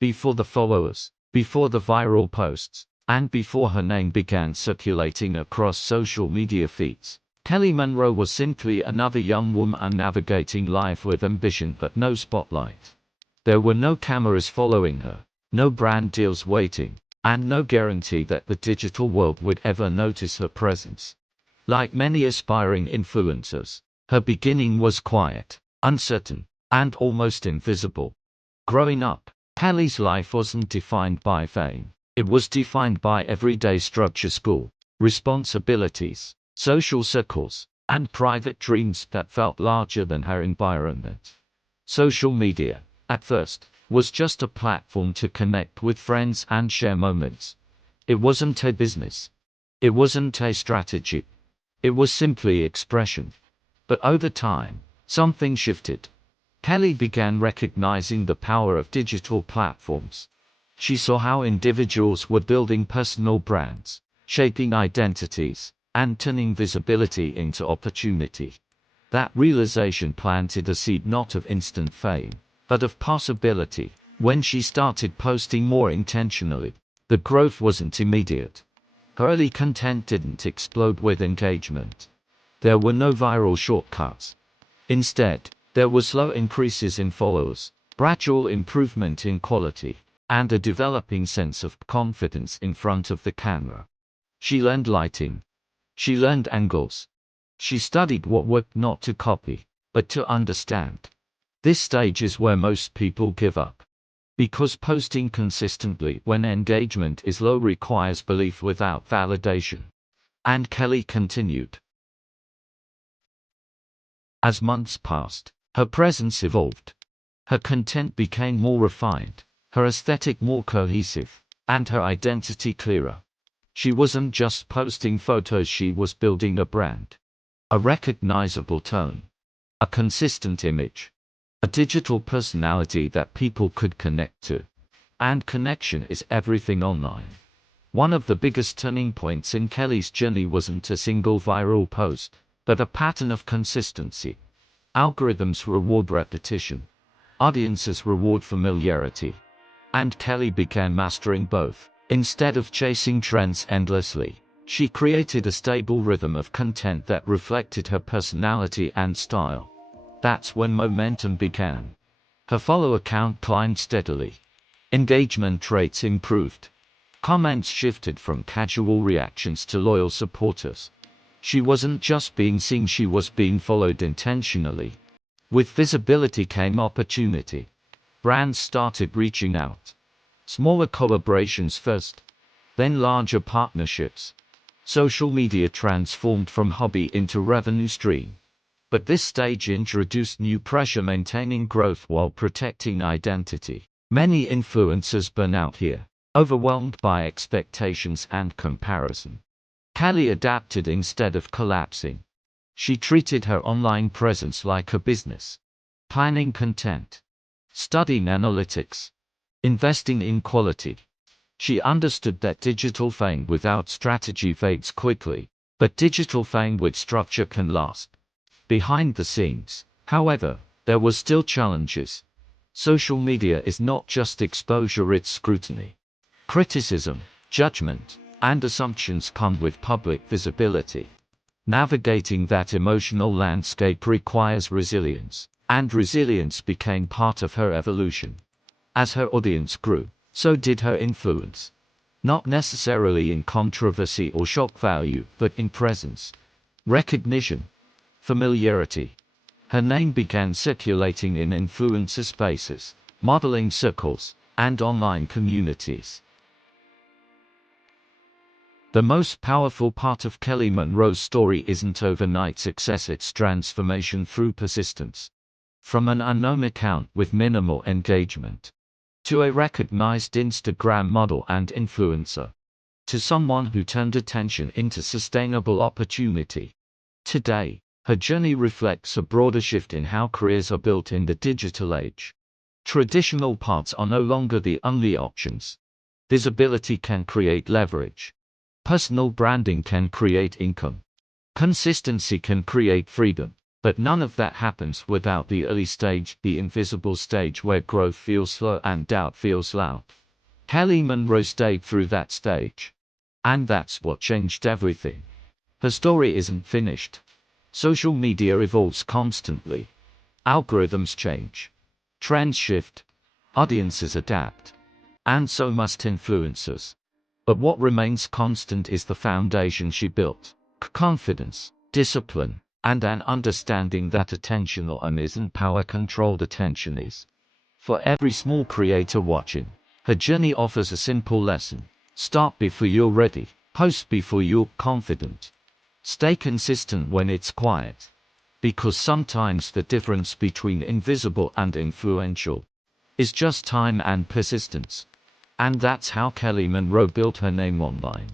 Before the followers, before the viral posts, and before her name began circulating across social media feeds, Kelly Monroe was simply another young woman navigating life with ambition but no spotlight. There were no cameras following her, no brand deals waiting, and no guarantee that the digital world would ever notice her presence. Like many aspiring influencers, her beginning was quiet, uncertain, and almost invisible. Growing up, Kelly's life wasn't defined by fame. It was defined by everyday structure: school, responsibilities, social circles, and private dreams that felt larger than her environment. Social media, at first, was just a platform to connect with friends and share moments. It wasn't a business. It wasn't a strategy. It was simply expression. But over time, something shifted. Kelly began recognizing the power of digital platforms. She saw how individuals were building personal brands, shaping identities, and turning visibility into opportunity. That realization planted a seed not of instant fame, but of possibility. When she started posting more intentionally, the growth wasn't immediate. Her early content didn't explode with engagement. There were no viral shortcuts. Instead, there were slow increases in followers, gradual improvement in quality, and a developing sense of confidence in front of the camera. She learned lighting. She learned angles. She studied what worked, not to copy, but to understand. This stage is where most people give up. Because posting consistently when engagement is low requires belief without validation. And Kelly continued. As months passed, her presence evolved. Her content became more refined, her aesthetic more cohesive, and her identity clearer. She wasn't just posting photos, she was building a brand. A recognizable tone. A consistent image. A digital personality that people could connect to. And connection is everything online. One of the biggest turning points in Kelly's journey wasn't a single viral post, but a pattern of consistency. Algorithms reward repetition. Audiences reward familiarity. And Kelly began mastering both. Instead of chasing trends endlessly, she created a stable rhythm of content that reflected her personality and style. That's when momentum began. Her follower count climbed steadily. Engagement rates improved. Comments shifted from casual reactions to loyal supporters. She wasn't just being seen, she was being followed intentionally. With visibility came opportunity. Brands started reaching out. Smaller collaborations first, then larger partnerships. Social media transformed from hobby into revenue stream. But this stage introduced new pressure: maintaining growth while protecting identity. Many influencers burn out here, overwhelmed by expectations and comparison. Kelly adapted instead of collapsing. She treated her online presence like a business. Planning content. Studying analytics. Investing in quality. She understood that digital fame without strategy fades quickly, but digital fame with structure can last. Behind the scenes, however, there were still challenges. Social media is not just exposure, it's scrutiny. Criticism, judgment, and assumptions come with public visibility. Navigating that emotional landscape requires resilience, and resilience became part of her evolution. As her audience grew, so did her influence. Not necessarily in controversy or shock value, but in presence, recognition, familiarity. Her name began circulating in influencer spaces, modeling circles, and online communities. The most powerful part of Kelly Monroe's story isn't overnight success, it's transformation through persistence. From an unknown account with minimal engagement, to a recognized Instagram model and influencer, to someone who turned attention into sustainable opportunity. Today, her journey reflects a broader shift in how careers are built in the digital age. Traditional paths are no longer the only options. Visibility can create leverage. Personal branding can create income. Consistency can create freedom. But none of that happens without the early stage, the invisible stage where growth feels slow and doubt feels loud. Kelly Monroe stayed through that stage. And that's what changed everything. Her story isn't finished. Social media evolves constantly. Algorithms change. Trends shift. Audiences adapt. And so must influencers. But what remains constant is the foundation she built. Confidence, discipline, and an understanding that attention alone isn't power, controlled attention is. For every small creator watching, her journey offers a simple lesson. Start before you're ready. Post before you're confident. Stay consistent when it's quiet. Because sometimes the difference between invisible and influential is just time and persistence. And that's how Kelly Monroe built her name online.